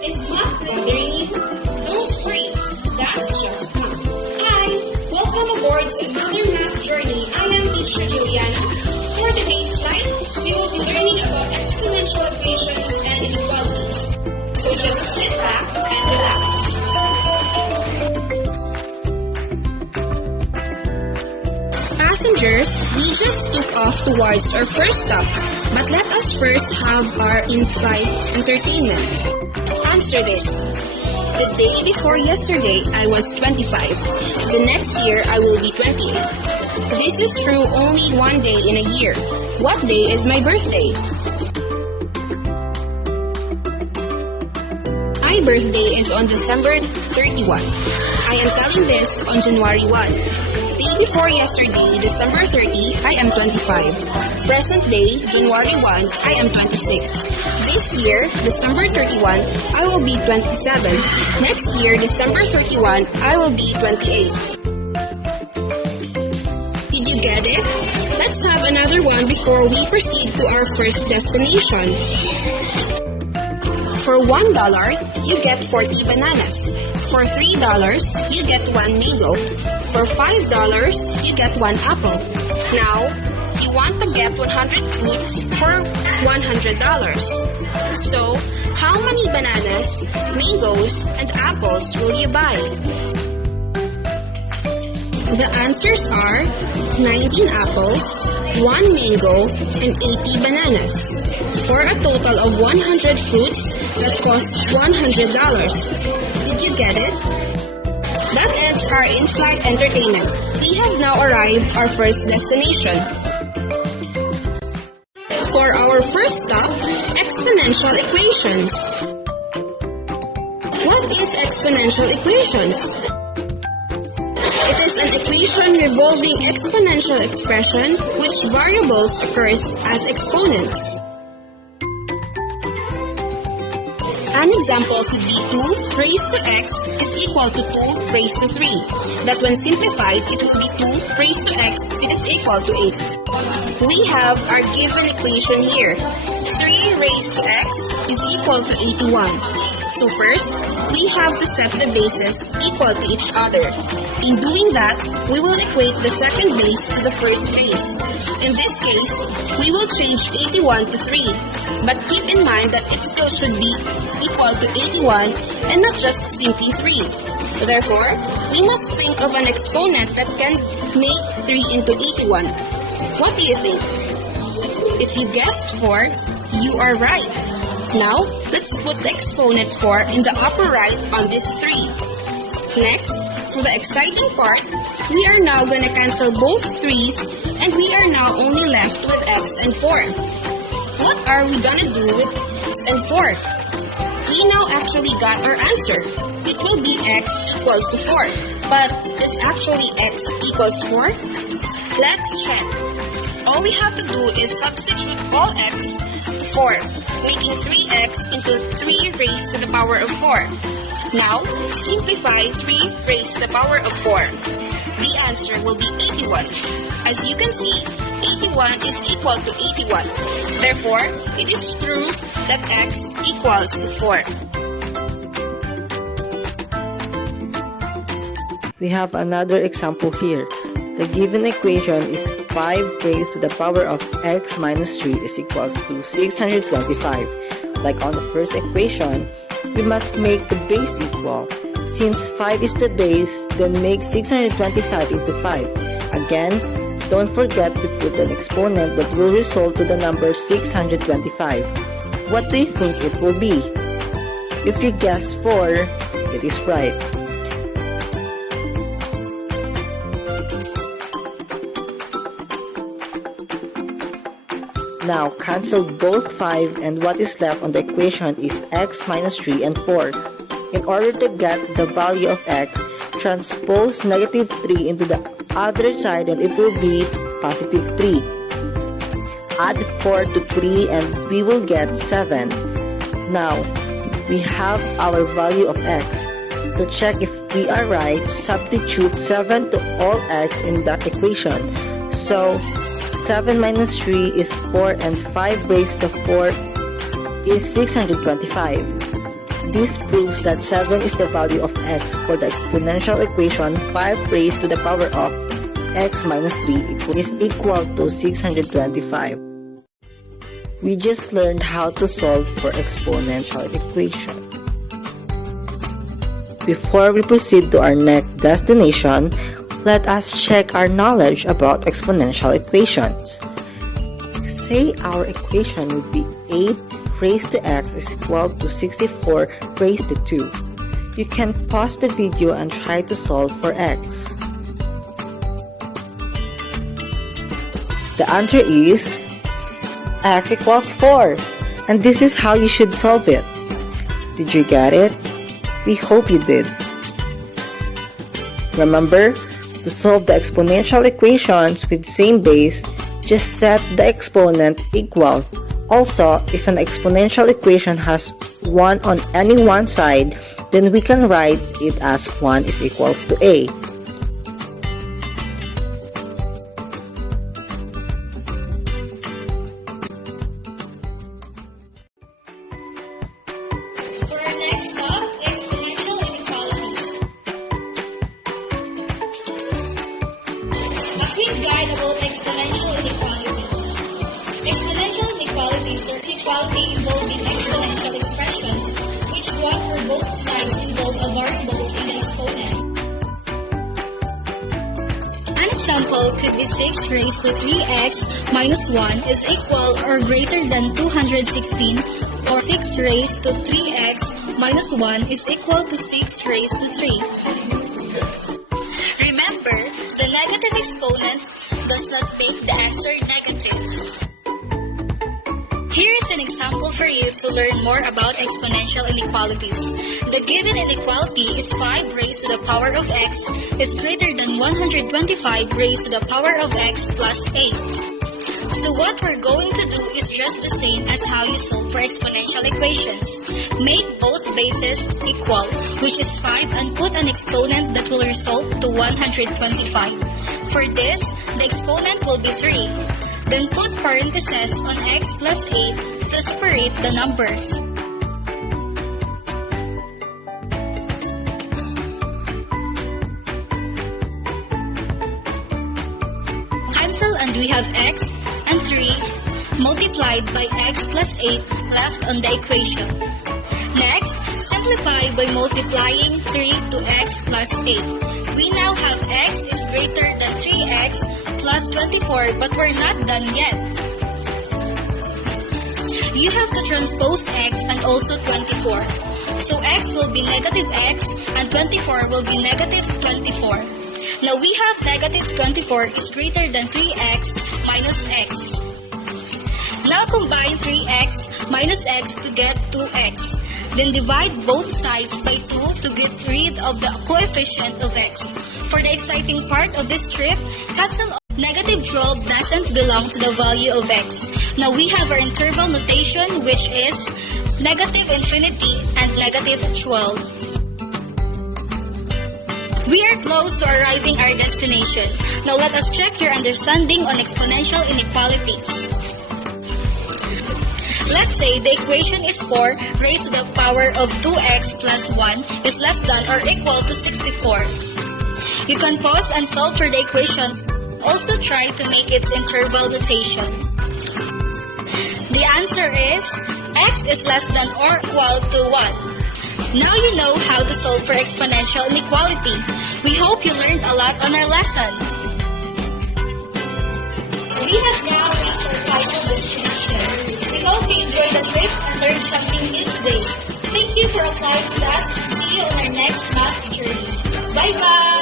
Is math bothering you? Don't worry, that's just math. Hi, welcome aboard to another math journey. I am teacher Juliana. For today's slide, we will be learning about exponential equations and inequalities. So just sit back and relax. Passengers, we just took off towards our first stop, but let us first have our in-flight entertainment. Answer this. The day before yesterday, I was 25. The next year, I will be 28. This is true only one day in a year. What day is my birthday? My birthday is on December 31. I am telling this on January 1. Day before yesterday, December 30, I am 25. Present day, January 1, I am 26. This year, December 31, I will be 27. Next year, December 31, I will be 28. Did you get it? Let's have another one before we proceed to our first destination. For $1, you get 40 bananas. For $3, you get 1 mango. For $5, you get 1 apple. Now, you want to get 100 fruits for $100. So, how many bananas, mangoes, and apples will you buy? The answers are 19 apples, 1 mango, and 80 bananas, for a total of 100 fruits that costs $100. Did you get it? That ends our in-flight entertainment. We have now arrived our first destination. For our first stop, exponential equations. What is exponential equations? It is an equation revolving exponential expression which variables occurs as exponents. An example could be 2 raised to x is equal to 2 raised to 3. That when simplified, it will be 2 raised to x, it is equal to 8. We have our given equation here. 3 raised to x is equal to 81. So first, we have to set the bases equal to each other. In doing that, we will equate the second base to the first base. In this case, we will change 81 to 3. But keep in mind that it still should be equal to 81 and not just simply 3. Therefore, we must think of an exponent that can make 3 into 81. What do you think? If you guessed 4, you are right. Now, let's put the exponent 4 in the upper right on this 3. Next, for the exciting part, we are now going to cancel both 3's and we are now only left with x and 4. What are we gonna do with x and 4? We now actually got our answer. It will be x equals to 4. But is actually x equals 4? Let's check. All we have to do is substitute all x to 4, making 3x into 3 raised to the power of 4. Now, simplify 3 raised to the power of 4. The answer will be 81. As you can see, 81 is equal to 81. Therefore, it is true that x equals to 4. We have another example here. The given equation is 5 raised to the power of x minus 3 is equal to 625. Like on the first equation, we must make the base equal. Since 5 is the base, then make 625 into 5. Again, don't forget to put an exponent that will result to the number 625. What do you think it will be? If you guess 4, it is right. Now, cancel both 5 and what is left on the equation is x minus 3 and 4. In order to get the value of x, transpose negative 3 into the other side and it will be positive 3. Add 4 to 3 and we will get 7. Now, we have our value of x. To check if we are right, substitute 7 to all x in that equation. So, 7 minus 3 is 4 and 5 raised to 4 is 625. This proves that 7 is the value of x for the exponential equation 5 raised to the power of x minus 3 is equal to 625. We just learned how to solve for exponential equation. Before we proceed to our next destination, let us check our knowledge about exponential equations. Say our equation would be 8 raised to x is equal to 64 raised to 2. You can pause the video and try to solve for x. The answer is x equals 4. And this is how you should solve it. Did you get it? We hope you did. Remember, to solve the exponential equations with same base, just set the exponent equal. Also, if an exponential equation has 1 on any one side, then we can write it as 1 is equals to a. For our next stop, exponential inequalities. A quick guide about exponential inequalities. Exponential inequalities are inequality involving exponential expressions, which one or both sides involve a variables in the exponent. An example could be 6 raised to 3x minus 1 is equal or greater than 216, or 6 raised to 3x minus 1 is equal to 6 raised to 3. Remember, the negative exponent does not make the answer negative. Here is an example for you to learn more about exponential inequalities. The given inequality is 5 raised to the power of x is greater than 125 raised to the power of x plus 8. So what we're going to do is just the same as how you solve for exponential equations. Make both bases equal, which is 5, and put an exponent that will result to 125. For this, the exponent will be 3. Then put parentheses on x plus 8 to separate the numbers. Cancel and we have x and 3 multiplied by x plus 8 left on the equation. Next, simplify by multiplying 3 to x plus 8. We now have x is greater than 3x plus 24, but we're not done yet. You have to transpose x and also 24. So x will be negative x and 24 will be negative 24. Now we have negative 24 is greater than 3x minus x. Now combine 3x minus x to get 2x. Then divide both sides by 2 to get rid of the coefficient of x. For the exciting part of this trip, cancel off. Negative 12 doesn't belong to the value of x. Now we have our interval notation, which is negative infinity and negative 12. We are close to arriving our destination. Now let us check your understanding on exponential inequalities. Let's say the equation is 4 raised to the power of 2x plus 1 is less than or equal to 64. You can pause and solve for the equation. Also try to make its interval notation. The answer is x is less than or equal to 1. Now you know how to solve for exponential inequality. We hope you learned a lot on our lesson. We have now reached our final destination. We hope you enjoyed the trip and learned something new today. Thank you for applying with us. See you on our next math journeys. Bye-bye!